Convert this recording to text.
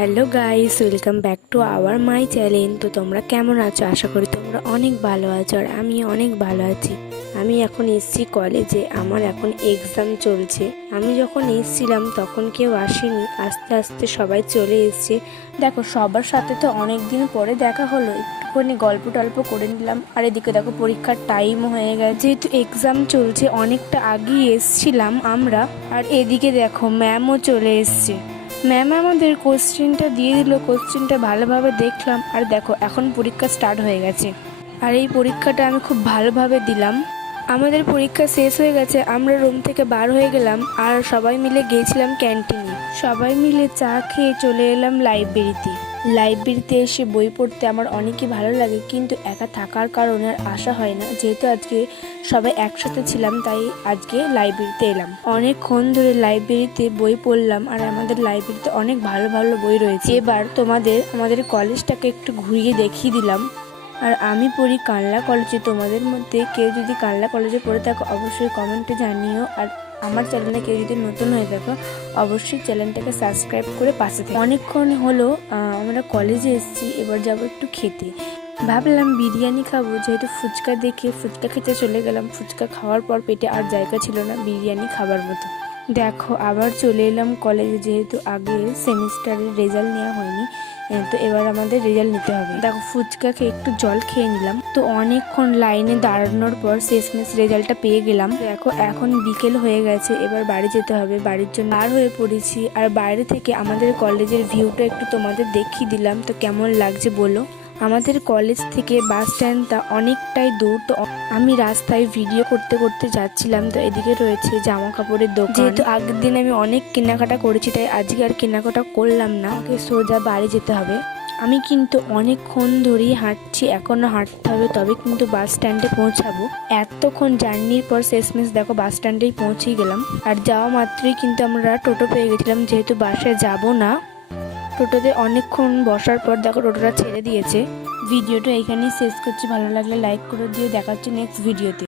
Hello guys, welcome back to our my channel. তো তোমরা কেমন আছো? আশা করি তোমরা অনেক ভালো আছো আর আমি অনেক ভালো আছি। আমি এখন এসেছি কলেজে, আমার এখন এক্সাম চলছে। আমি যখন এসেছিলাম তখন কেউ আসেনি, আস্তে আস্তে সবাই চলে এসছে। দেখো সবার সাথে তো অনেক দিন পরে দেখা হলো, একটুখানি গল্প টল্প করে নিলাম। আর এদিকে দেখো পরীক্ষার টাইমও হয়ে গেছে, যেহেতু এক্সাম চলছে অনেকটা আগেই এসছিলাম আমরা। আর এদিকে দেখো ম্যামও চলে এসছে। ম্যাম আমাদের কোশ্চেনটা দিয়ে দিল, কোশ্চেনটা ভালোভাবে দেখলাম। আর দেখো এখন পরীক্ষা স্টার্ট হয়ে গেছে, আর এই পরীক্ষাটা আমি খুব ভালোভাবে দিলাম। আমাদের পরীক্ষা শেষ হয়ে গেছে, আমরা রুম থেকে বার হয়ে গেলাম আর সবাই মিলে গিয়েছিলাম ক্যান্টিনে। সবাই মিলে চা খেয়ে চলে এলাম লাইব্রেরিতে এসে বই পড়তে আমার অনেকই ভালো লাগে, কিন্তু একা থাকার কারণে আর আসা হয় না। যেহেতু আজকে সবাই একসাথে ছিলাম তাই আজকে লাইব্রেরিতে এলাম। অনেকক্ষণ ধরে লাইব্রেরিতে বই পড়লাম আর আমাদের লাইব্রেরিতে অনেক ভালো ভালো বই রয়েছে। এবার আমাদের কলেজটাকে একটু ঘুরিয়ে দেখিয়ে দিলাম। আর আমি পড়ি কানলা কলেজে। তোমাদের মধ্যে কেউ যদি কানলা কলেজে পড়ে থাকো অবশ্যই কমেন্টে জানিও। আর আমার চ্যানেলে কেউ যদি নতুন হয়ে থাকো অবশ্যই চ্যানেলটাকে সাবস্ক্রাইব করে পাশে থাকো। অনেকক্ষণ হলো আমরা কলেজে এসেছি, এবার যাবো একটু খেতে। ভাবলাম বিরিয়ানি খাবো, যেহেতু ফুচকা দেখে ফুচকা খেতে চলে গেলাম। ফুচকা খাওয়ার পর পেটে আর জায়গা ছিল না বিরিয়ানি খাবার মতো। দেখো আবার চলে এলাম কলেজে, যেহেতু আগে সেমিস্টারের রেজাল্ট নেওয়া হয়নি, তো এবার আমাদের রেজাল্ট নিতে হবে। দেখো ফুচকা খেয়ে একটু জল খেয়ে নিলাম। তো অনেকক্ষণ লাইনে দাঁড়ানোর পর শেষমেশ রেজাল্টটা পেয়ে গেলাম। দেখো এখন বিকেল হয়ে গেছে, এবার বাড়ি যেতে হবে। বাড়ির জন্য বার হয়ে পড়েছি। আর বাইরে থেকে আমাদের কলেজের ভিউটা একটু তোমাদের দেখিয়ে দিলাম। তো কেমন লাগছে বলো। আমাদের কলেজ থেকে বাস স্ট্যান্ডটা অনেকটাই দূর। তো আমি রাস্তায় ভিডিও করতে করতে যাচ্ছিলাম। তো এদিকে রয়েছে জামা কাপড়ের দোকান। যেহেতু আগের দিন আমি অনেক কেনাকাটা করেছি তাই আজকে আর কেনাকাটা করলাম না, আমাকে সোজা বাড়ি যেতে হবে। আমি কিন্তু অনেকক্ষণ ধরেই হাঁটছি, এখনো হাঁটতে হবে, তবে কিন্তু বাস স্ট্যান্ডে পৌঁছাবো। এতক্ষণ জার্নির পর শেষমেশ দেখো বাস স্ট্যান্ডেই পৌঁছেই গেলাম। আর যাওয়া মাত্রই কিন্তু আমরা টোটো পেয়ে গেছিলাম, যেহেতু বাসে যাব না। টোটোতে অনেকক্ষণ বসার পর দেখো টোটোটা ছেড়ে দিয়েছে। ভিডিওটা এখানেই শেষ করছি, ভালো লাগলে লাইক করে দিও। দেখা হচ্ছে নেক্সট ভিডিওতে।